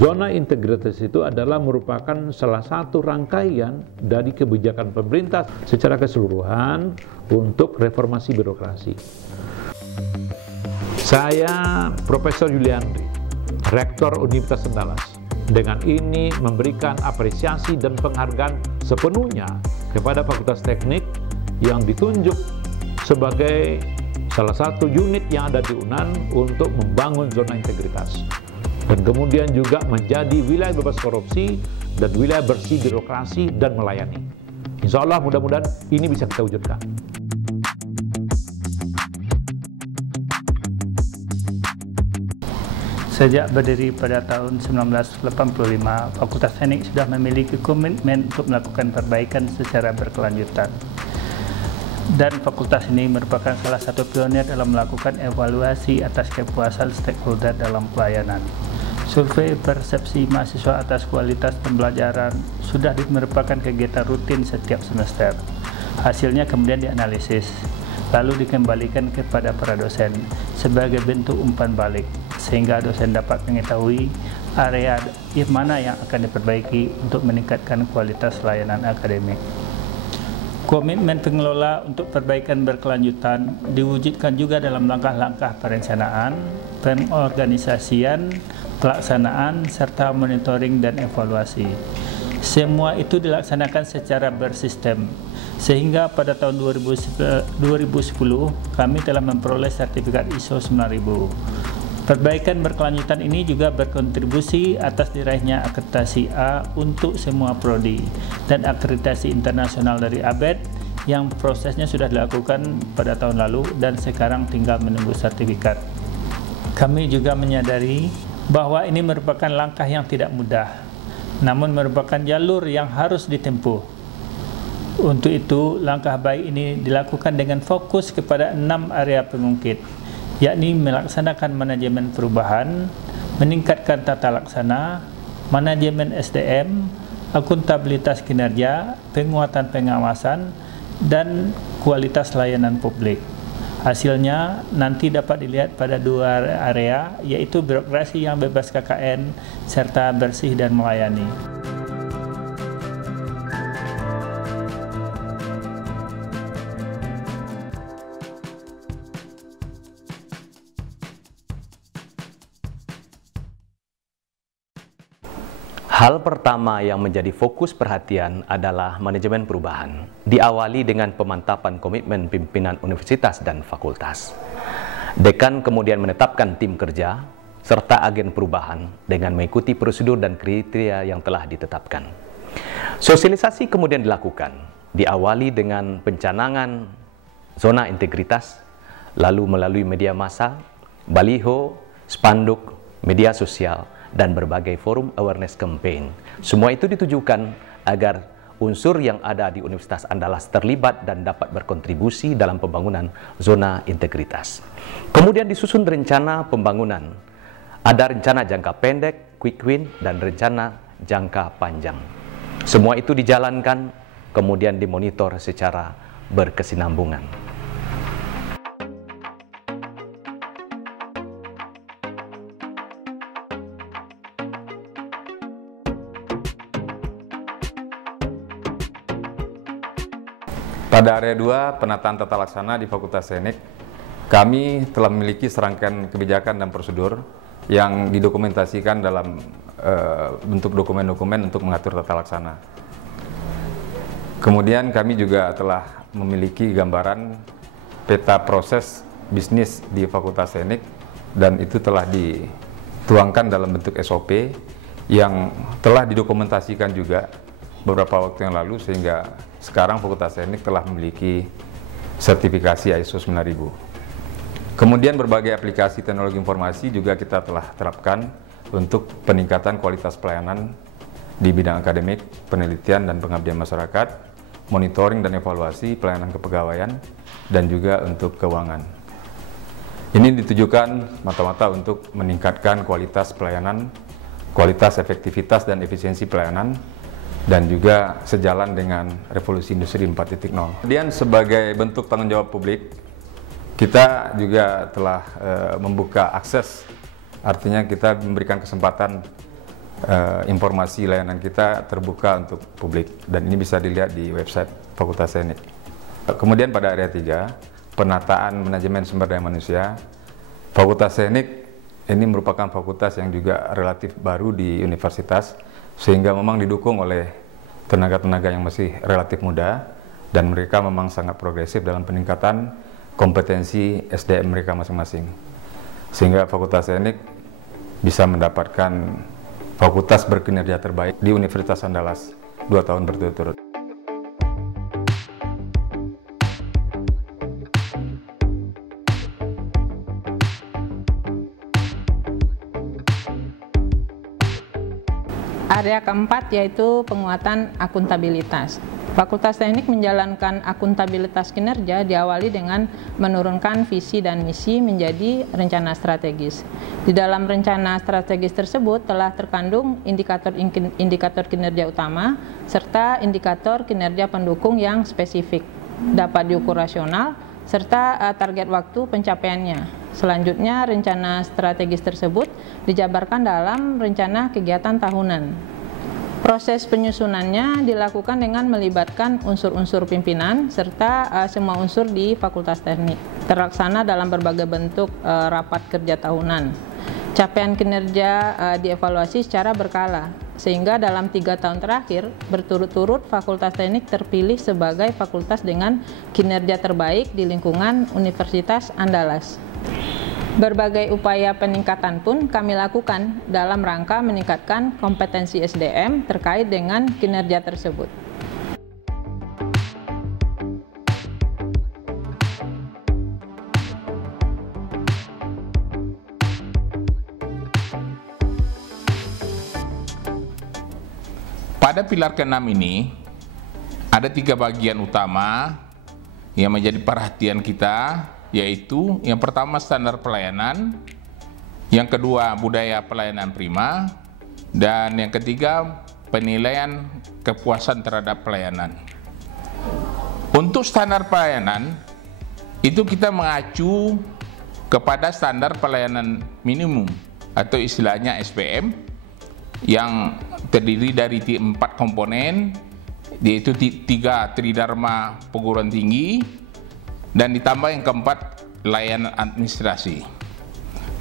Zona integritas itu adalah merupakan salah satu rangkaian dari kebijakan pemerintah secara keseluruhan untuk reformasi birokrasi. Saya Profesor Yuliandri, Rektor Universitas Andalas. Dengan ini memberikan apresiasi dan penghargaan sepenuhnya kepada Fakultas Teknik yang ditunjuk sebagai salah satu unit yang ada di UNAN untuk membangun zona integritas. Dan kemudian juga menjadi wilayah bebas korupsi dan wilayah bersih birokrasi dan melayani. Insya Allah mudah-mudahan ini bisa kita wujudkan. Sejak berdiri pada tahun 1985, Fakultas Teknik sudah memiliki komitmen untuk melakukan perbaikan secara berkelanjutan. Dan fakultas ini merupakan salah satu pionir dalam melakukan evaluasi atas kepuasan stakeholder dalam pelayanan. Survei persepsi mahasiswa atas kualitas pembelajaran sudah merupakan kegiatan rutin setiap semester. Hasilnya kemudian dianalisis, lalu dikembalikan kepada para dosen sebagai bentuk umpan balik, sehingga dosen dapat mengetahui area mana yang akan diperbaiki untuk meningkatkan kualitas layanan akademik. Komitmen pengelola untuk perbaikan berkelanjutan diwujudkan juga dalam langkah-langkah perencanaan, pengorganisasian, pelaksanaan, serta monitoring dan evaluasi. Semua itu dilaksanakan secara bersistem, sehingga pada tahun 2010 kami telah memperoleh sertifikat ISO 9000. Perbaikan berkelanjutan ini juga berkontribusi atas diraihnya akreditasi A untuk semua prodi dan akreditasi internasional dari ABET yang prosesnya sudah dilakukan pada tahun lalu dan sekarang tinggal menunggu sertifikat. Kami juga menyadari bahwa ini merupakan langkah yang tidak mudah, namun merupakan jalur yang harus ditempuh. Untuk itu, langkah baik ini dilakukan dengan fokus kepada 6 area pengungkit, yakni melaksanakan manajemen perubahan, meningkatkan tata laksana, manajemen SDM, akuntabilitas kinerja, penguatan pengawasan, dan kualitas layanan publik. Hasilnya nanti dapat dilihat pada 2 area, yaitu birokrasi yang bebas KKN, serta bersih dan melayani. Hal pertama yang menjadi fokus perhatian adalah manajemen perubahan, diawali dengan pemantapan komitmen pimpinan universitas dan fakultas. Dekan kemudian menetapkan tim kerja serta agen perubahan dengan mengikuti prosedur dan kriteria yang telah ditetapkan. Sosialisasi kemudian dilakukan, diawali dengan pencanangan zona integritas, lalu melalui media massa, baliho, spanduk, media sosial, dan berbagai forum awareness campaign. Semua itu ditujukan agar unsur yang ada di Universitas Andalas terlibat dan dapat berkontribusi dalam pembangunan zona integritas. Kemudian disusun rencana pembangunan. Ada rencana jangka pendek, quick win, dan rencana jangka panjang. Semua itu dijalankan, kemudian dimonitor secara berkesinambungan. Pada area 2, penataan tata laksana di Fakultas Teknik, kami telah memiliki serangkaian kebijakan dan prosedur yang didokumentasikan dalam bentuk dokumen-dokumen untuk mengatur tata laksana. Kemudian kami juga telah memiliki gambaran peta proses bisnis di Fakultas Teknik, dan itu telah dituangkan dalam bentuk SOP yang telah didokumentasikan juga beberapa waktu yang lalu, sehingga sekarang Fakultas Teknik telah memiliki sertifikasi ISO 9000. Kemudian berbagai aplikasi teknologi informasi juga kita telah terapkan untuk peningkatan kualitas pelayanan di bidang akademik, penelitian dan pengabdian masyarakat, monitoring dan evaluasi pelayanan kepegawaian, dan juga untuk keuangan. Ini ditujukan mata-mata untuk meningkatkan kualitas pelayanan, kualitas efektivitas dan efisiensi pelayanan, dan juga sejalan dengan revolusi industri 4.0. Kemudian sebagai bentuk tanggung jawab publik, kita juga telah membuka akses, artinya kita memberikan kesempatan informasi layanan kita terbuka untuk publik dan ini bisa dilihat di website Fakultas Teknik. Kemudian pada area 3, penataan manajemen sumber daya manusia. Fakultas Teknik ini merupakan fakultas yang juga relatif baru di universitas, sehingga memang didukung oleh tenaga-tenaga yang masih relatif muda dan mereka memang sangat progresif dalam peningkatan kompetensi SDM mereka masing-masing. Sehingga Fakultas Teknik bisa mendapatkan fakultas berkinerja terbaik di Universitas Andalas 2 tahun berturut-turut. Area keempat yaitu penguatan akuntabilitas. Fakultas Teknik menjalankan akuntabilitas kinerja diawali dengan menurunkan visi dan misi menjadi rencana strategis. Di dalam rencana strategis tersebut telah terkandung indikator kinerja utama serta indikator kinerja pendukung yang spesifik, dapat diukur rasional, serta target waktu pencapaiannya. Selanjutnya, rencana strategis tersebut dijabarkan dalam rencana kegiatan tahunan. Proses penyusunannya dilakukan dengan melibatkan unsur-unsur pimpinan serta semua unsur di Fakultas Teknik. Terlaksana dalam berbagai bentuk rapat kerja tahunan. Capaian kinerja dievaluasi secara berkala, sehingga dalam 3 tahun terakhir berturut-turut Fakultas Teknik terpilih sebagai fakultas dengan kinerja terbaik di lingkungan Universitas Andalas. Berbagai upaya peningkatan pun kami lakukan dalam rangka meningkatkan kompetensi SDM terkait dengan kinerja tersebut. Pada pilar ke-6 ini, ada 3 bagian utama yang menjadi perhatian kita, yaitu yang pertama standar pelayanan, yang kedua budaya pelayanan prima, dan yang ketiga penilaian kepuasan terhadap pelayanan. Untuk standar pelayanan, itu kita mengacu kepada standar pelayanan minimum atau istilahnya SPM yang terdiri dari 4 komponen, yaitu 3 tridharma perguruan tinggi, dan ditambah yang keempat layanan administrasi.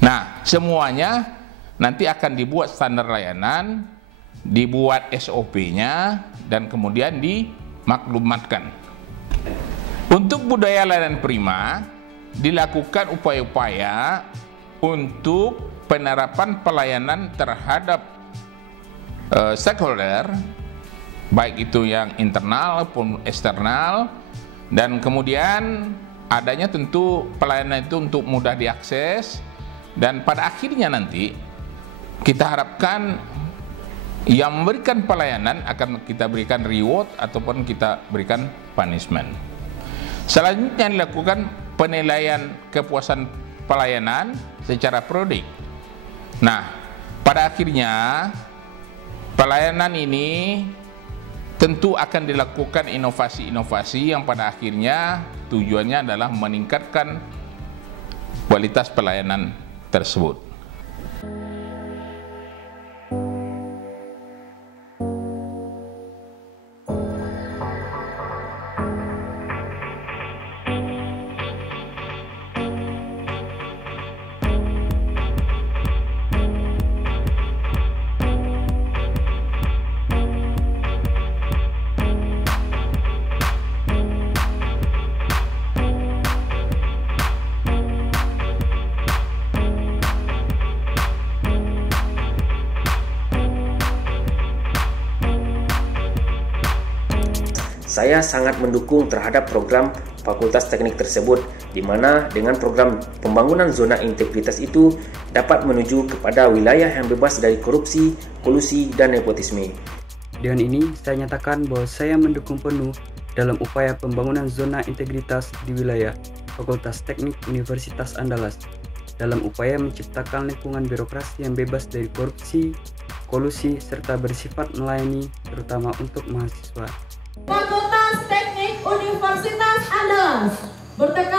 Nah, semuanya nanti akan dibuat standar layanan, dibuat SOP-nya, dan kemudian dimaklumatkan. Untuk budaya layanan prima, dilakukan upaya-upaya untuk penerapan pelayanan terhadap stakeholder, baik itu yang internal maupun eksternal, dan kemudian adanya tentu pelayanan itu untuk mudah diakses, dan pada akhirnya nanti kita harapkan yang memberikan pelayanan akan kita berikan reward ataupun kita berikan punishment. Selanjutnya dilakukan penilaian kepuasan pelayanan secara periodik. Nah, pada akhirnya pelayanan ini tentu akan dilakukan inovasi-inovasi yang pada akhirnya tujuannya adalah meningkatkan kualitas pelayanan tersebut. Saya sangat mendukung terhadap program Fakultas Teknik tersebut, di mana dengan program pembangunan zona integritas itu dapat menuju kepada wilayah yang bebas dari korupsi, kolusi, dan nepotisme. Dengan ini, saya nyatakan bahwa saya mendukung penuh dalam upaya pembangunan zona integritas di wilayah Fakultas Teknik Universitas Andalas, dalam upaya menciptakan lingkungan birokrasi yang bebas dari korupsi, kolusi, serta bersifat melayani, terutama untuk mahasiswa. Fakultas Teknik Universitas Andalas bertekad